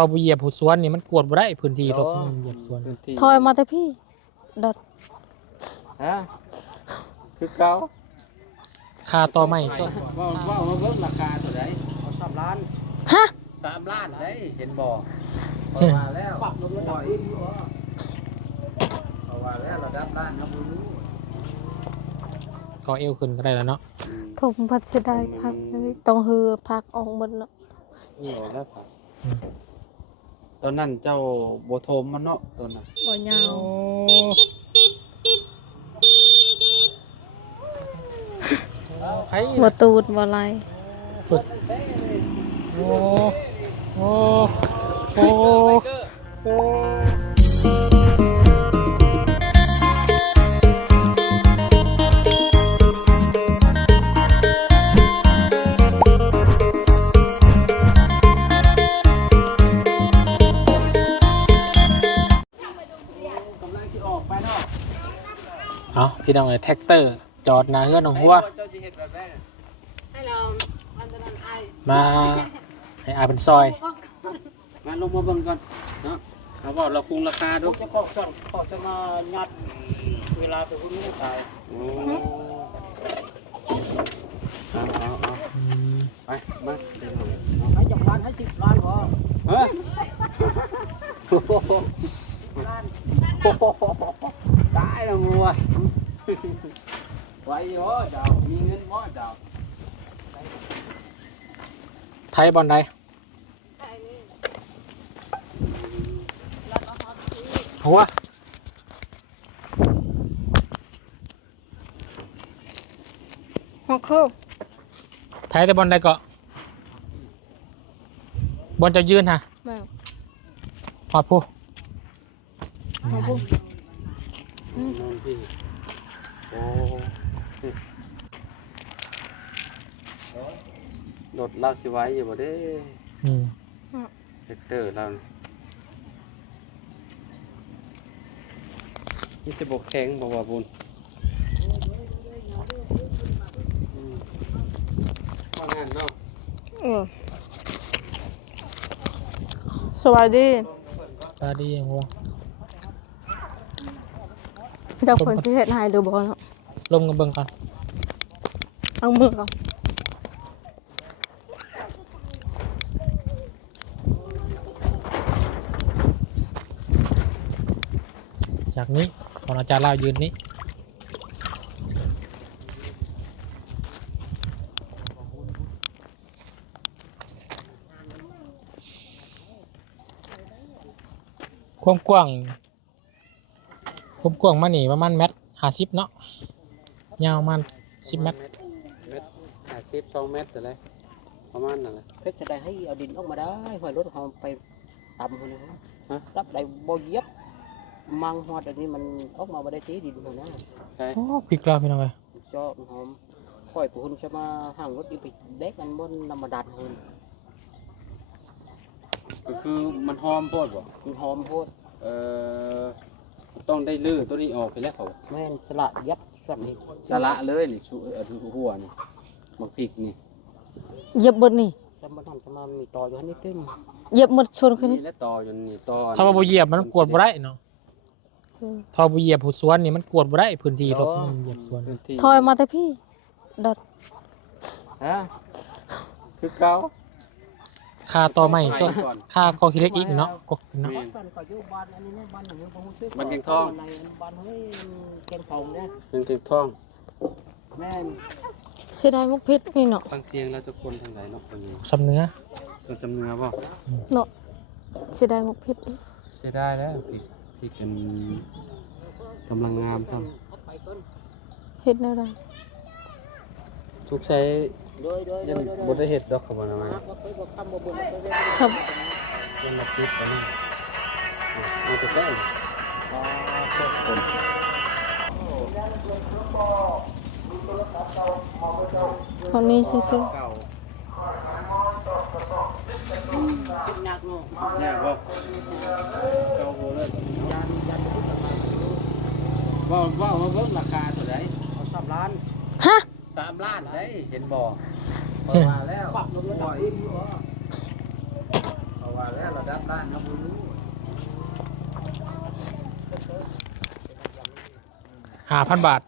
อไปเหยียบหัวสวนนี่มันกวดบ่ได้พื้นที่รถเหยียบสวนถอยมาแต่พี่ดัดฮะคือเก่าคาต่อไม่ต้นว่าเบิ่งราคาเท่าไหร่เอา3 ล้านฮะ3 ล้านได้เห็นบ่ว่าแล้วปรับลงระดับเอาว่าแล้วระดับล้านครับบ่รู้ก็เอวขึ้นก็ได้แล้วเนาะผมพัดเสียดายพักต้องฮือพักออกหมดเนาะแล้วครับตอนนั้นเจ้าบ่โทมมันเนาะตอนนั้นบ่ยาวบ่ตูดบ่ไหลโอ้โอ้โอ้โอ้เอาพี่น้องเลยแท็กเตอร์จอดหน้าเฮือนของหัวมาให้อาเป็นซอยมาลงมาเบิ่งก่อนเนาะเขาบอกเราคุงราคาดูจะขอจะมายัดเวลาไปพุ่งไม่ตายไปมาเดี๋ยวให้จับล้านให้10 ล้านพอเฮ้ยตายแล้วงัวไว้เหรอเจ้ามีเงินบ่เจ้าไทยบอลใดหัวหัวโค้งไทยแต่บอลใดก็บอลจะยืนฮะหอดผู้หัวผู้รถเราสิไว้อยู่บ่เด้เทคเตอร์เรานี่จะบกแข็งบ่ว่าบุญว่างานเนาะสวัสดีตาดีหัวเจ้าคนที่เฮ็ดให้ดูบ่เนาะลงกันเบิ่งก่อนเอามือก่อนจากนี้ของอาจารย์ลาวยืนนี้ความกว้างมานี่ประมาณเมตร50เนาะยาวมัน10 เมตร50 2 เมตรแต่ไรประมาณนั่นแหละเพชรจะได้ให้เอาดินออกมาได้หอยรถหอมไปตำคนนี้รับได้บ่เย็บมังหอดอันนี้มันออกมาบ่ได้ตีดินคนนั้นโอ้พริกแล้วพี่น้องเอ้ยเจาะหอมค่อยผู้คนจะมาห่างรถอีไปเด็กมันบนนำมาดันเงินก็คือมันหอมโพดบ่มันหอมโพดต้องได้ลื้อตัวนี้ออกไปแล้วเขาแม่นสละยับส่วนนี้สละเลยนี่หัวนี่มักพริกนี่เหยียบเบิดนี่สมบัติสมามีต่ออยู่นิดนึงเหยียบหมดชนขึ้นนี่และต่ออยู่นี่ต่อถ้าบ่เหยียบมันกวดบ่ได้เนาะถ้าบ่เหยียบหัวสวนนี่มันกวดบ่ได้พื้นที่รถเหยียบสวนถอยมาแต่พี่ดัดฮะคือเก่าคาต่อไม่ต้นคาก็ขี้เล็กอีกเนาะกกเนาะมันเก่งทองบ้านเฮ้ยเก่งทองเนี่ยเก่งทองแม่เสียดายมุกเพชรนี่เนาะฟังเสียงแล้วทุกคนทางไหนเนาะคนนี้สำเนื้อส่วนจำเนื้อบ่เนาะเสียดายมุกเพชรเสียได้แล้วพริกเป็นกำลังงามครับเฮ็ดแนวใดทุกใช้ยังบ่ได้เฮ็ดดอกเขาบ่นะครับมันมาปิดกันนี่ก็ได้ตอนนี้ซื่อหนักเนาะยากบ่เก่าโหเลยว่าเบิ่งราคาเท่าไหร่เอา3 ล้านฮะ3 ล้านได้เห็นบ่ว่าแล้วปรับลงระดับว่าแล้วระดับล้าน เราบ่รู้ 5,000 บาท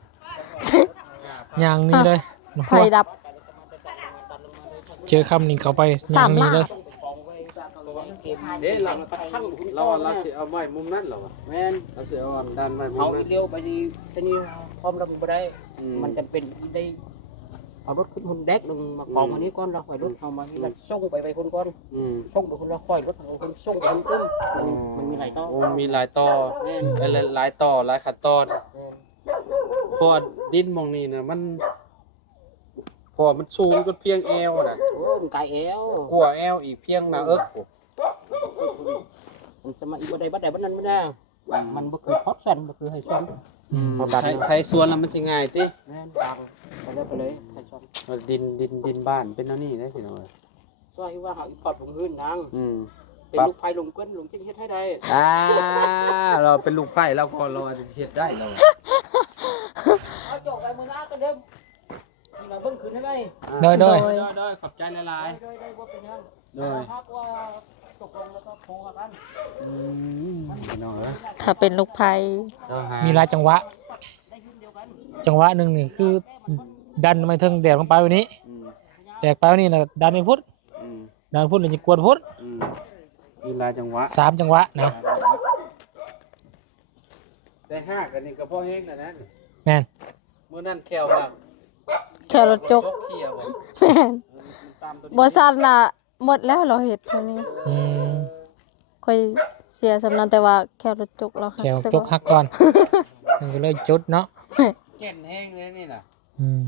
อย่างนี้เลยน้อง ไฟ พัว ดับ เจอคำนี้เข้าไปอย่างนี้เลย เด้เรา ปัดทั้งหุ่น เรา ก้อน เรา นะ สิเอาไม้มุมนั้นเหรอวะ แม่น เราสิเอาด้านไม้มุ เอา มนั้ อี น เดียวไปสิสนีพร้อมเราบ่ได้ อื มันจำเป็นได้เอารถขึ้นหุ่นแดกลงมากองอันนี้ก่อนเราค่อยรถเอามานี่มันส่งไปคนก่อน อืม ส่งไปคนละค่อยรถเอาคนส่งไปคนขึ้นมันมีหลายต่อ โอ้มีหลายต่อ แม่น หลายต่อหลายขั้นตอน แม่น เพราะว่าดินหมองนี้น่ะมันเพราะว่ามันสูงจนเพียงเอวน่ะ โอ้มันไกลแอว กว่าแอวอีกเพียงหน้าเอิก มันสมัยบ่ได้บัดใดบัดนั้นบ่ได้มันบ่คือฮอตซันบ่คือไฮซัน ไทยสวนแล้วมันสิง่ายติ แม่นบางไปเลยไฮซัน ดินบ้านเป็นแนวนี้ได้พี่น้องเอ้ย ก็อีว่าเฮาอีปอดลงพื้นนาง อืม เป็นลูกไผลงก้นลงจิ้งเฮ็ดให้ได้ เราเป็นลูกไผ่เราพอเราเฮ็ดได้เรา เอาจบไปมื้อหน้าก็เดิมสิมาเบิ่งคืนให้ไหม โดย ได้ขอบใจหลาย ได้บ่เป็นหยัง ๆโดย ถ้าว่าตกลงแล้วก็โทรหากัน พี่น้องเอ้ย ถ้าเป็นลูกไผ่ เราหา มีหลายจังหวะ ได้คืนเดียวกัน จังหวะหนึ่งนี่คือดันไม่ถึงแดดลงไปวันนี้ อืม แดดไปวันนี้นะดันไปพุทธ อืม ดันพุทธเลยจะกวนพุทธ อืมมีหลายจังหวะ 3 จังหวะนะ ได้ห้ากันนี่ก็พอแห้งแล้วนะนี่ แม่น มื้อนั้นแควว่า แค่รถจก เขียวบ่ แม่น มันตามตัวนี้ บ่ซันน่ะหมดแล้วเราเฮ็ดเท่านี้ อืม ค่อยเสียสำนันแต่ว่าแค่รถจกเราหัก แขว ซะ จ ก่อก น หักก่อนมันก็เลยจุดเนาะ แก่นแห้งเลยนี่น่ะ อืม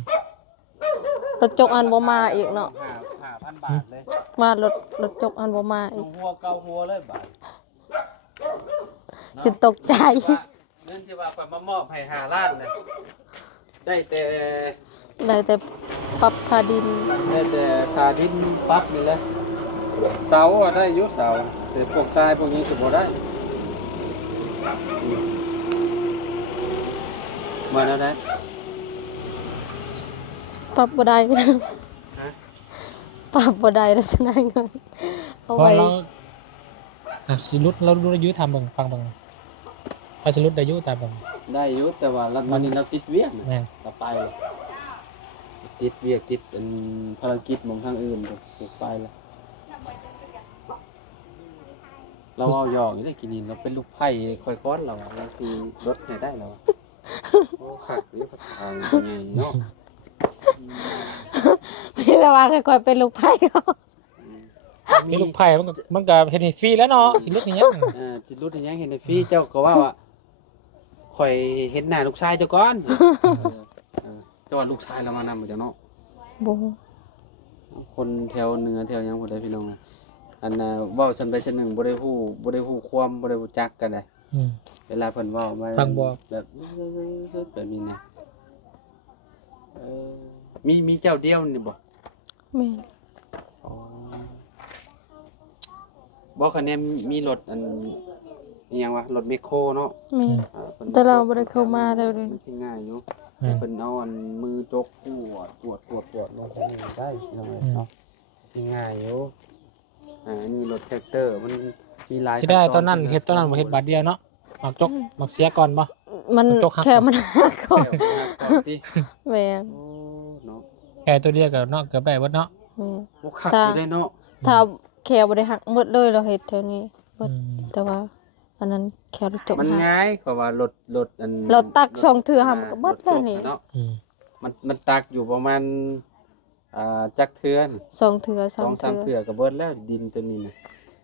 รถจกอันบ่มาอีกเนาะ 5,000 บาทเลย มารถจกอันบ่มา ล อีก งหัวเก่าหัวเลยบาท จะตกใจ เงินที่ว่าไปมามอบให้5ล้านน่ะได้แต่ ได้แต่ปรับค่าดิน ค่าดินปั๊บนี่แหละเสาอะได้อยู่เสาแต่พวกทรายพวกนี้สิบ่ได้มาแล้วได้ ปรับบ่ได้ ฮะ ปรับบ่ได้แล้วจะได้เงินเอา เพราะ ไว้ เราสิรุดเราดูอายุทำเบิ่งฟังเบิ่งพอสิรุดอายุแต่เบิ่ง ได้อยู่แต่ว่าวันนี้เราติดเวียกน่ะ แม่น เราไปเลยติดเวียกติดเป็นภารกิจหมองทางอื่นก็ไปแล้วเราเอาหยอกอยู่ได้กินนี่เราเป็นลูกไผ่คอยก้อนเราบางทีรถให้ได้เราโอ้ขักนี่ก็ทางยังไงเนาะ พี่แต่ว่าค่อยๆเป็นลูกไผ่เขา มีลูกไผ่มันก็เฮ็ดให้ฟรีแล้วเนาะสิรุดนี่ยัง จิตรุดยังเห็นในฟรีเจ้าก็ว่าคอยเห็นหน้าลูกชายเจ้าก่อนเจ้าว่าลูกชายเรามานำมาจากเนาะ บ่ คนแถวเหนือแถวหยังพุ่นได้พี่น้องอันน่ะเว้าซั่นไปซั่นหนึงบ่ได้ฮู้ความบ่ได้รู้จักกันได้ อืม เวลาเพิ่นเว้ามา ฟังบ่ แบบแบบนี้นะมีเจ้าเดียวนี่บ่ แม่น อ๋อบ่คันนี้มีรถอันอิหยังวะรถแมคโครเนาะ แม่น พิ่น แต่เราบ่ได้เข้ามาแล้วเลย มันสิง่ายอยู่ แม่น เพิ่นเอาอันมือจกปวดลงไปนี่ได้พี่น้องเอ้ยเนาะสิง่ายอยู่อันนี้รถแท็กเตอร์มันมีหลาย สิได้ ขั้ ตอนนั้นเฮ็ดตอนนั้นบ่เฮ็ดบาทเดียวเนาะมักจกมักเสียก่อนบ่ มัน จกหัก แค่มันหักก่อน แถวหน้าก่อนติ แม่น โอ้เนาะ แก่ตัวเดียวก็เนาะเกือบได้เบิดเนาะ แม่น โอ้คักอยู่ได้เนาะ ถ้าแค่บ่ได้หักหมดเลยเราเฮ็ดแถวนี้เบิด อืม แต่ว่าอันนั้นแค่รถจก มัน หัก ง่ายกว่ารถอัน เราตักช่องเทื่อหำก็เบิดแล้วนี่ รถจกเนาะ อืม มันตักอยู่ประมาณจักเทือน 2 เทื่อ สอง 3 สาม เทื่อ เทื่อก็เบิดแล้วดินตัวนี้น่ะ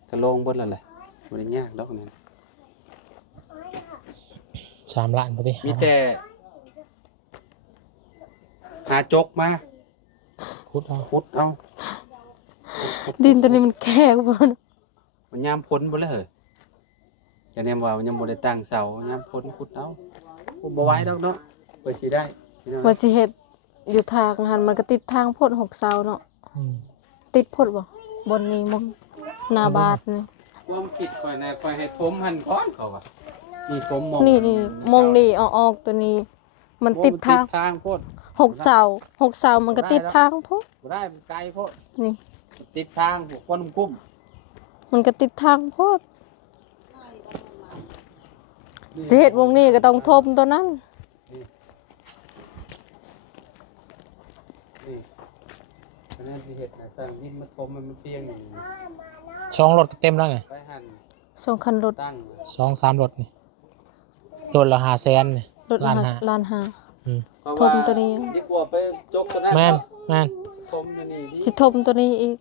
ก็ลงเบิดแล้วแหละบ่ได้ยากดอกนั่น 3 ล้านบ่ติ มีแต่หาจกมา ขุดเอา ขุดเอา ดินตัวนี้มันแข็งบ่เนาะ มันยามพ้นบ่เลยจะแนมว่ามันยังบ่ได้ตั้งเสายามพ้นขุดเอาบ่ไหวดอกเนาะเพิ่นสิได้พี่น้อง ว่าสิเฮ็ดอยู่ทางหันมันก็ติดทางโพด6เสาเนาะ อืม ติดโพดบ่บนนี้มองหน้าบาทนี่ ความคิดข่อยน่ะข่อยให้ถมหันก้อนเขาว่านี่ผมมอง นี่มองนี่เอาออกตัวนี้ มันติดทาง ทางโพด 6เสา6เสามันก็ติดทางโพด บ่ได้มันไกลโพด นี่ ติดทางพวกคนกุ้ม มันก็ติดทางโพด สิเฮ็ดวงนี้ก็ต้องทมตัวนั้น นี่อันนั้นสิเฮ็ดน่ะสร้างดินมาถมให้มันเปียงนี่ ช่องรถก็เต็มแล้วนี่ ไปหั่น ส่งคันรถ ตั้ง 2-3รถนี่รถละ500,000นี่ รถ ล้านห้า ล้านห้า อืม เพราะ ถมตัวนี้ ดีกว่าไปจกตัวนั้น แม่น เนาะ แม่น ถมอยู่นี่ดิ สิทมตัวนี้อีก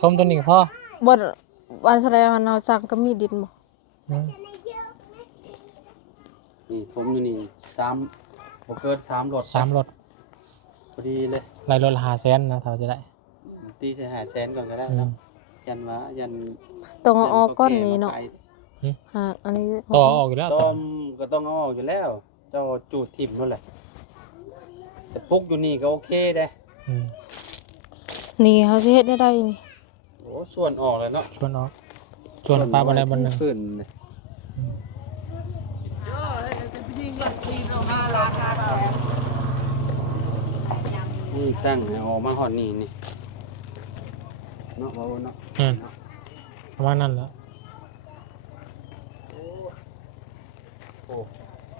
ทมตัวนี้ก็พอ บ่วันแสดงว่าเราสั่งก็มีดินบ่ อืม นี่ถมอยู่นี่3บ่เกิน3รถ 3รถ พอดีเลย รายรถละ500,000นะเท่าจะได้ ตีใส่500,000ก่อนก็ได้ อื เนาะ ม ยันว่ายัน ต้องเอาออกก้อนนี้เนาะ ยั หากอันนี้ ต่อออกอยู่แล้ว ต้มก็ต้องเอาออกอยู่แล้ว เจ้าจูดถิ่มนั่นแหละแต่ปลุกอยู่นี่ก็โอเคเด้ อืม นี่เฮาสิเฮ็ดได้นี่ โอ้ส่วนออกเลยเนาะ ชวนออกชวนปลาบ่ได้บ่นึง ขึ้นเลยนี่ช่างให้ออกมาหอดนี่นี่เนาะบ่าวเนาะ อืมประมาณนั้นแหล้ว โอ้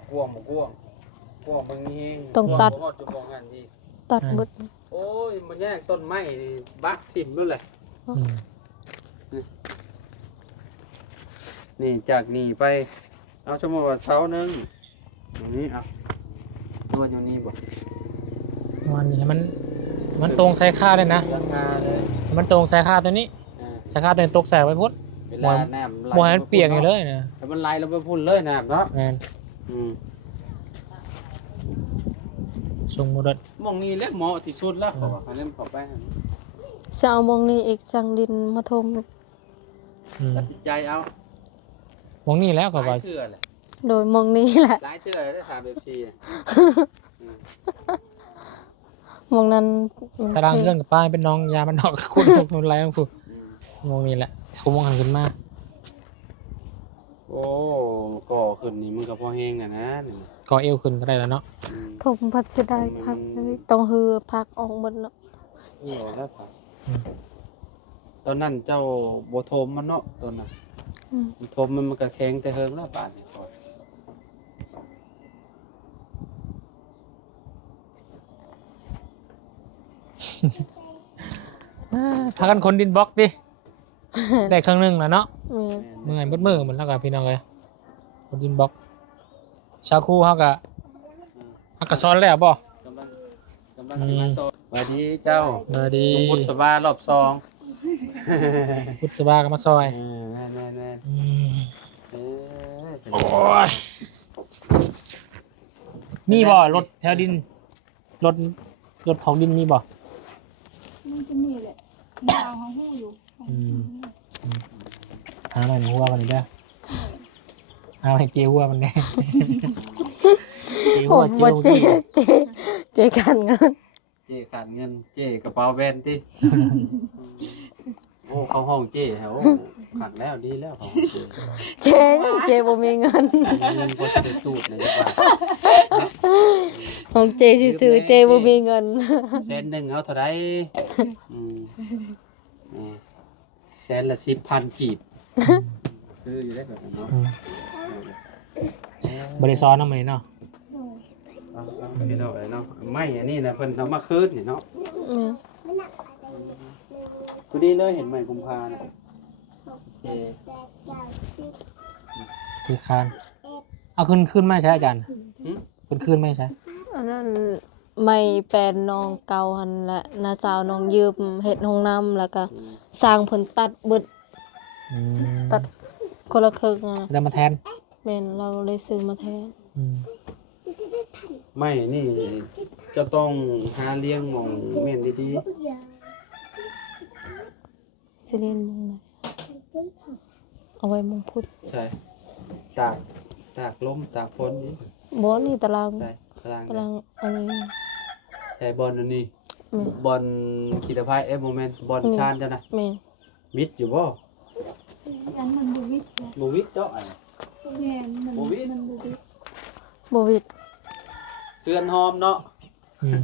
กวางบ่กวางกวางบางนี้เอง ต้องตัด กวางบ่ฮอดอยู่บ่งานนี่ ตัดเบิด โอ้ยมันแย่งต้นไม้นี่บักถิ่มนั่นแหละ อืม นี่จากนี่ไปเอาชั่วโมงว่าเสาหนึงตรงนี้เอาตัวอยู่นี่บ่ ประมาณนี้ให้มันตรงใส่ค่าเลยนะ ราคาเลย ให้มันตรงใส่ค่าตัวนี้ อ่า ใส่ค่าตัวนี้ตกใส่ไว้พุ่น เวลาน้ำไหล บ่ให้มันเปียกอยู่เลยนะ แต่มันไหลลงไปพุ่นเลยน้ำเนาะ แม่น อืม ส่งหมดเลย หมองนี้แหละเหมาะที่สุดแล้วเขาว่าเขาเล่นเข้าไปหั่น จะเอามองนี้อีกสั่งดินมาทม อืม ตัดสินใจเอา วงนี้แล้วก็ ห ว่า ลายเทื่อแหละ โดยมองนี้แหละ หลายเทื่อได้ถาม FC อ่ะอืม มองนั้น ตารางเครื่องกับป้ายเป็นน้องยามันดอกคุณคุณไรของคุณ อืม วงนี้แหละคุมวงหันขึ้นมา โอ้ก่อขึ้นนี่มันก็พอแห้งอ่ะนะนี่ ก็เอวขึ้นก็ได้แล้วเนาะ อืม ทมพัดสิได้พักต้องฮือพักออกหมดเนาะ นี่ออกแล้วครับตอนนั้นเจ้าโบโทมมันเนาะตอนนั้น อืม โทมมันก็แข็งแต่เฮิงแล้วบาดนี่ก่อน พากันคนดินบล็อกดิ ได้ครั้งหนึงแล้วเนาะ แม่น เมื่อยมืดๆเหมือนแล้วกับพี่น้องเลยคนดินบล็อกชาวคูเขากะเขากะซ้อนแล้วบ่ กำลังสิมาสอนสวัสดีเจ้า มาดี ลุงบุษบารอบสอง พุทธสบาก็มาซอย แม่น อืม ๆเอ้ยเป็น โอ้ยนี่บ่รถแถวดินรถเผาดินนี่บ่ มันจะมีแหละดาวเขาหู้อยู่ หาหน่อยในหัวมันนี่เด้อเอาให้เจียวหัวมันแน่เจียว ผ หัว ม เจีย บ่ ว เจเจกันเงิน เจ้ขาดเงินเจ้กระเป๋าแบนติโอ้เขาห้องเจ้ฮะโอ้ขัดแล้วดีแล้วเขาห้องเจ้ เจบ่มีเงิน เงินพอจะได้สูตรเลยดีกว่า ของเจซื่อๆเจบ่มีเงิน แสนหนึ่งเอาเท่าไรอืมแสนละ10,000 กีบคืออยู่ได้แบบนั้นเนาะ บริซอนน้ำมันเนาะ เอาไปเนาะเนาะไม่อันนี้นะเพิ่นเอามาคืนนี่เนาะ พอดีเลยเห็นไหมกุมภาเนี่ยโอเค คือคานเอาขึ้นไม่ใช่อาจารย์ หึ ขึ้นไม่ใช่ อันนั้นไม่แปลนน้องเก่าหันแหละน้าสาวน้องยืมเฮ็ดห้องน้ำแล้วก็สร้างเพิ่นตัดเบิด อืม ตัดคนละครึ่งอะ ได้มาแทน แม่นเราเลยซื้อมาแทน อืม ไม่นี่จะต้องหาเลี้ยงหมองเม่นดี สิเรียนมงไหนเอาไว้มงพุทธ ๆใช่ตากลมตากฝนนี่ บ่นี่ตาราง ใช่ตาราง ตารางอันนี้ ใช่บอลอันนี้ แม่น บอลกีฬาพายโมเมนต์บอลชานจ้ะนะ แม่น มิดอยู่บ่ ยันมันบุวิทย์นะ บ่วิดเจาะ แม่นมัน บุวิทย์ มันบุวิทย์ บ่วิด เพื่อนหอมเนาะ อืม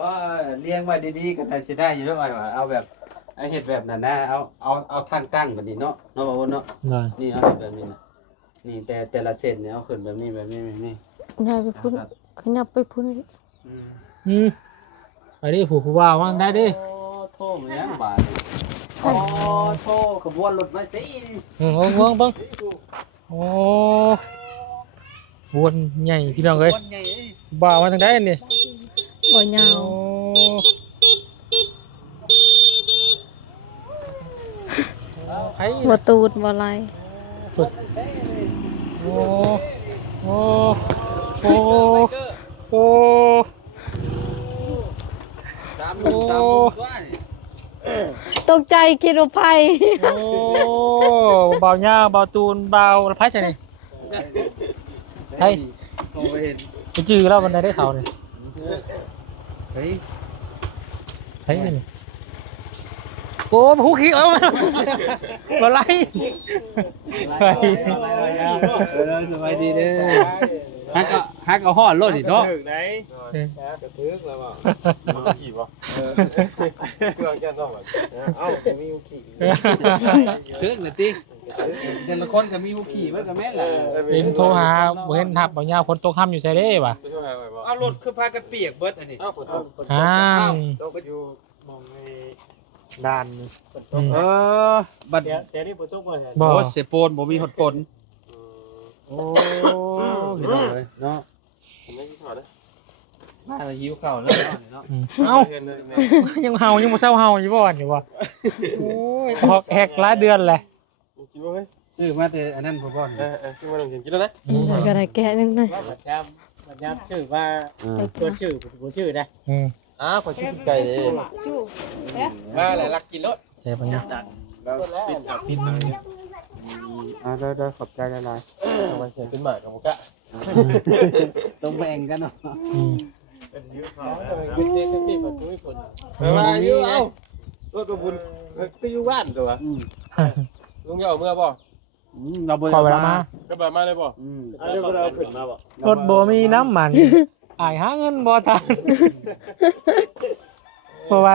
ว่าเลี้ยงไว้ดีๆก็ได้สิได้อยู่ด้วยว่าเอาแบบไอ้เฮ็ดแบบนั้นนะเอาทางตั้งแบบนี้เนาะเนาะบ่าวเนาะ เลย นี่เอาเฮ็ดแบบนี้นะ นี่แต่ละเส้นเนี่ยเอาขึ้นแบบนี้แบบนี้ย้ายไปพุ่นขยับไปพุ่น ไปดิผู้ว่าว่างได้ดิ โอ้โทษมันยังบาดโอ้โทษขบวนรถมาสิ เบิ่งโอ้วนใหญ่พี่น้องเอ้ย คนใหญ่ บ่าวมาทางใดนี่ บ่ยาว โอ้ใคร บ่ตูดบ่ไหล โอ้โอ้โอ้โอ้ ตามมุมตัวนี่ ตกใจคิดว่าไผ โอ้บ่าวย่าบ่าวตูนบ่าวไผใช่นี่ เฮ้ย มองไปเห็น ไปจื้อแล้วมันได้เขานี่ เฮ้ย เฮ้ยนี่โอ้หูขี้เอามาบ่ไรไป สบายดีเด้อฮักเอาห่อรถอีกเนาะ ถึงไหนกระทึกแล้วบ่ขี่บ่เครื่องแก้ต้องแบบเอ้ามีขี่ ถึงเลยติแต่ละคนก็มีผู้ขี่มันก็แม่นแหละ เห็นโทรหาบ่เห็นทับบ่ยาวฝนตกค่ำอยู่ไสเด้ว่ะ เอารถคือพากันเปียกเบิดอันนี้ เอ้าฝนตก อ้าว ตกอยู่มองในด่านนี่ บัด เดี๋ยวนี้บ่ตกบ่เห็น บ่ โอ้เสยโปนบ่มีหดปนโอ้พี่น้องเอ้ยเนาะ ไม่ถอดนะ มาแล้วหิวข้าวแล้วเนาะ เอ้า เห็นเลย ยังเห่ายังบ่เศร้าเห่าอยู่บ่อยู่บ่โอ้ยออกแหกหลายเดือนแหละ กินบ่เฮ้ย ซื้อมาแต่อันนั้นพ่อก่อน กินมาลงกินแล้วนะ ได้ก็ได้แกะนึงหน่อย ว่าบัดยามชื่อว่าตัวชื่อบ่ชื่อได้ ขอชื่อไก่เลย จู่เอ๊ะ มาแล้วลักกินรถ ใช่ปะเนี่ย แล้วติดมาเนี่ย ได้ขอบใจหลาย เอาไปเขียนเป็นหมากกับมุกะ ๆต้องแบ่งกันเนาะ เป็นยื้อข่า เป็นเด็กที่บ่ทุยคน ไปมายื้อเอ้ารถกระบุญไปอยู่บ้านตัวลุงจะเอาเมื่อบ่ เราบ่ ขอเวลามา ก็แบบมาเลยบ่เดี๋ยวเราขึ้นมาบ่ รถบ่มีน้ำมันอายหาเงินบ่ทันบ่ไหว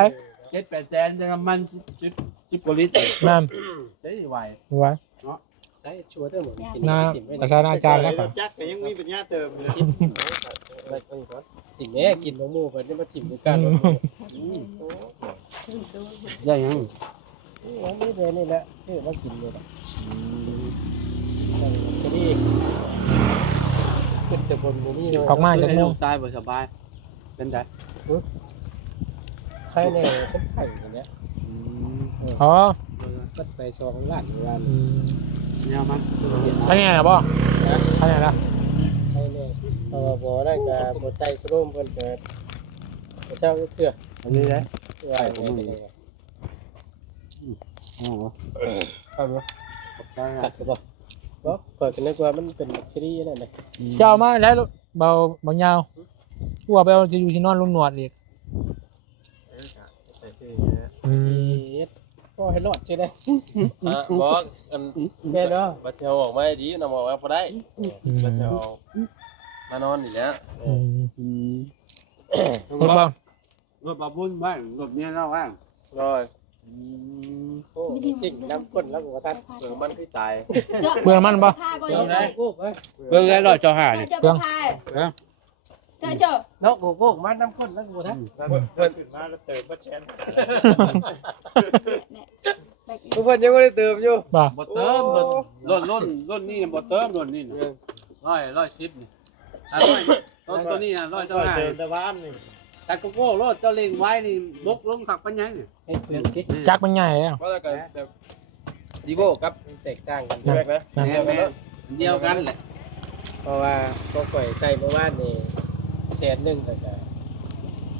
7-8 แสนจังมัน10กว่าลิตร แม่น ได้ไหว บ่ไหว ใช้ชัวร์เด้อหมด นะแต่ใช้อาจารย์แล้วครับ จักยังมีปัญญาเติมเลย กินแม่กินหมูเพิ่นมาถิ่มด้วยกัน ได้ยัง นี่เด้นี่แหละชื่อมากินเลยจะดีขึ้นแต่บนบ่มีเลย ออกมาจากโมง ตายบ่สบายเป็นได ใครแน่เป็นไข่อย่างเงี้ย อ๋อ ก็ไป2 ล้านวัน เนี่ยมัน ใช่ไงล่ะบ่ใช่ไงล่ะ ใช่แน่เพราะว่าบ่ได้ก็บ่ใจสโลมเพิ่นเกิดบ่เช้าเทื่อ อันนี้ได้ ว่าอย่างนี้ โอ้โห ครับบ่ตัดบ่บ่เปิดกันนึกว่ามันเป็นแบคทีเรียนั่นแหละ เจ้ามาได้เบาๆยาวกูว่าไปเอาจะอยู่ที่นอนลุงหนวดอีก ก็ให้รอดใช่ไหม บอกอัน แม่เนาะ บัดเทวออกมาดีนำออกมาพอได้บัดเทวมานอนนี่แหละ รถบ่ รถบาบุญบ้านรถเมียเราบ้าง ร้อย โอ้สิ่งน้ำก้นแล้วก็ทัด เมืองมันคือตาย เบื่อมันบ่ เจ้าไหนโอ้ย เบิ่งแล้วรอยเจ้าหานี่ เจ้าพายเจ้า เนาะโก้มาน้ำก้นแล้วก็ทัด เพิ่นขึ้นมาแล้วเติมบัดแชน ทุกคนยังไม่ได้เติมอยู่ บ่ บ่เติมรถนี่บ่เติมรถนี่110นี่ตัวนี้น่ะร้อยเจ้าหา เติมแต่บ้านนี่ แต่ก็โก้รถเจ้าเล็งไว้นี่บกลงขักปัญญานี่ ให้เปลี่ยนคิด จักมันใหญ่แล้ว ว่าแล้วกันแต่ ดีโบกับ แตกต่างกัน แรกนะ แม่เดียวกันแหละ เพราะว่าก็ปล่อยใส่เมื่อวานนี่100,000แต่ก็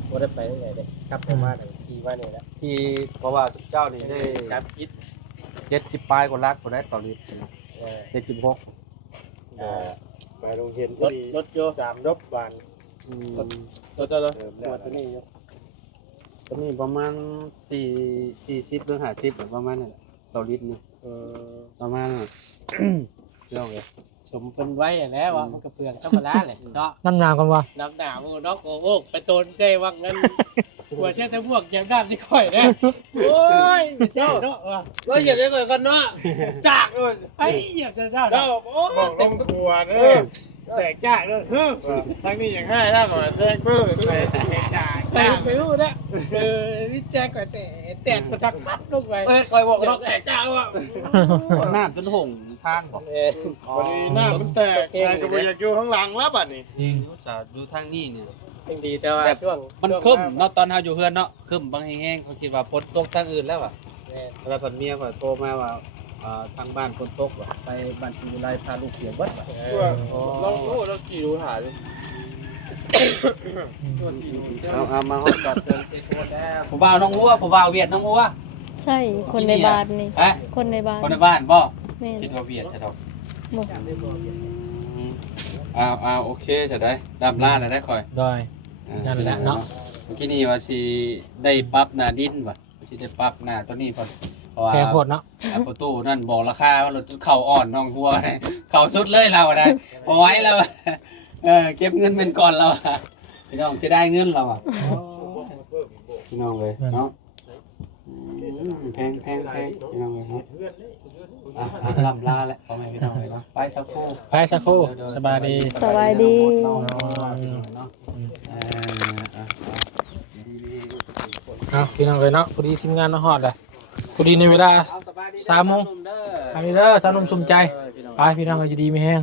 บ่ได้ไปไหนเลยกลับมาขี่มานี่แหละ ที่เพราะว่าเจ้านี่ได้ ครับคิด 70ปลายกว่าลักบ่ได้ต่อลิตร76 ไปโรงเรียน รถโย 3 รบบาน รถอะไร เติม ตัวตัวนี้อยู่ ตัวนี้ประมาณ40หรือ50ประมาณนั้นแหละต่อลิตรนึงประมาณนั้นเรื่องเลย สมเป็นไว้แล้วว่ามันก็เปลืองธรรมดาเลยเนาะ น้ำยางกันบ่ น้ำหนาวมันนอกโอ้ไปโตนใจวังนั้น กลัวแช่แต่พวกเก็บด้ามที่ข่อยนะโอ้ยเจ้าเนาะเราเหยียบได้ก่อนกันเนาะจากเลยไอ้เหยียบเจ้าเนาะบอกลงครัวเด้อแตกจากเด้อทั้งนี้อย่างให้ได้ก่อนแซงเพิ่มไปจากไปรู้นะวิจัยก่อนแต่กระดักปั๊บลงไปคอยบอกเราแตกจากว่ะ น้ำจนหงทางบอก วันนี้หน้ามันแตกไงก็บ่อยากอยู่ข้างหลังแล้วบัดนี้ จริงรู้จักดูทางนี้เนี่ย ยังดีแต่ว่าช่วง มันคึมเนาะตอนเฮาอยู่เฮือนเนาะคึมบางแห้งๆเขาคิดว่าฝนตกทางอื่นแล้วอ่ะแล้วผันเมียก็โทรมาว่าทางบ้านฝนตกว่ะไปบ้านชีวิไลพาลูกเสียเบิดว่ะ เราเราขี่ดูหาดิ เอามาฮอดก่อนเติมเซโคแล้วผู้บ่าวน้องอัวผู้บ่าวเวียดน้องอัว ใช่คนในบ้านนี่ ฮะ คนในบ้าน คนในบ้านบ่ แม่น คิดว่าเวียดใช่ดอก บ่ โอเคจะได้ดำล่าได้ค่อย ได้ นั่นแหละเนาะ เมื่อกี้นี่ว่าสิได้ปรับหน้าดินว่ะสิได้ปรับหน้าตัวนี้ก่อนเพราะว่า แพงโพดเนาะ ประตูนั่นบอกราคาว่ารถเข่าอ่อนน้องบัวเนี่ยเข่าสุดเลยเรานะเอาไว้แล้วเก็บเงินเป็นก่อนเราพี่น้องจะได้เงินเราอ่ะพี่น้องเลยเนาะแพงพี่น้องเลยเนาะลำลาแหละพอไหมพี่น้องเลยเนาะไปสักครู่ ไปสักครู่สบายดี สบายดี เอาพี่น้องเลยเนาะพอดีทีมงานมาฮอดเลยพอดีในเวลา3 โมงอันนี้เด้อสาวหนุ่มสุ่มใจไปพี่น้องก็จะดีไม่แห้ง